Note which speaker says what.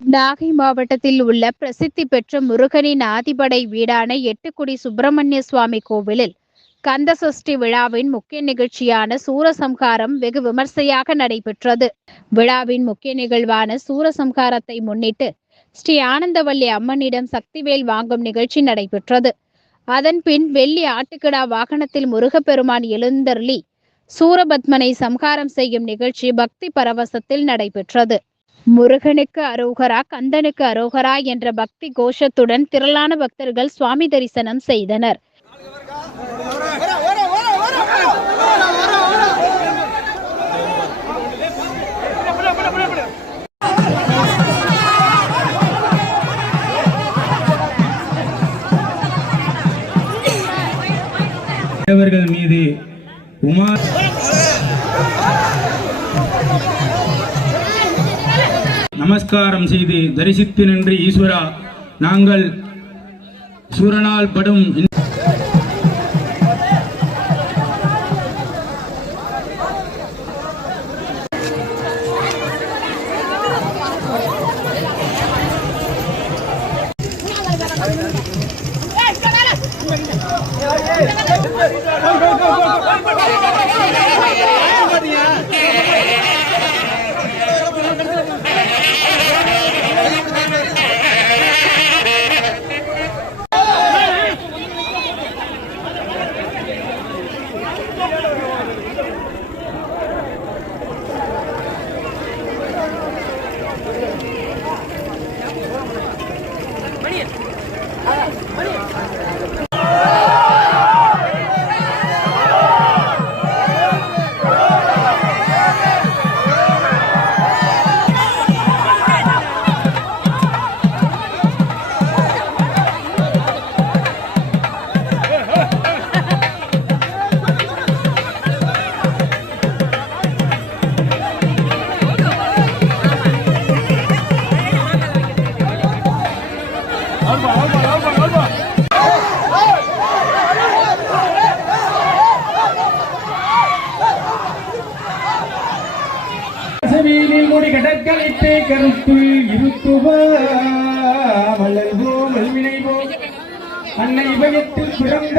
Speaker 1: நாகை மாவட்டத்தில் உள்ள பிரசித்தி பெற்ற முருகனின் ஆதிபடை வீடான எட்டுக்குடி சுப்பிரமணிய சுவாமி கோவிலில் கந்த சஷ்டி விழாவின் முக்கிய நிகழ்ச்சியான சூரசம்ஹாரம் வெகு விமர்சையாக நடைபெற்றது. விழாவின் முக்கிய நிகழ்வான சூரசம்ஹாரத்தை முன்னிட்டு ஸ்ரீ ஆனந்தவல்லி அம்மனிடம் சக்திவேல் வாங்கும் நிகழ்ச்சி நடைபெற்றது. அதன் பின் வெள்ளி ஆட்டுக்கிடா வாகனத்தில் முருகப்பெருமான் எழுந்தருளி சூரபத்மனை சம்ஹாரம் செய்யும் நிகழ்ச்சி பக்தி பரவசத்தில் நடைபெற்றது. முருகனுக்கு அரோகரா கந்தனுக்கு அரோகரா என்ற பக்தி கோஷத்துடன் திரளான பக்தர்கள் சுவாமி தரிசனம் செய்தனர்.
Speaker 2: தேவர்கள் மீது உமா நமஸ்காரம் செய்து தரிசித்து நின்று ஈஸ்வரா நாங்கள் சூரனால் படும் இந்த
Speaker 3: செவியினில் முடி கடற்களைத்தே கருத்துள் இருத்துவா. வளர்வோ மல்வினை அன்னை பயத்தில் பிறந்த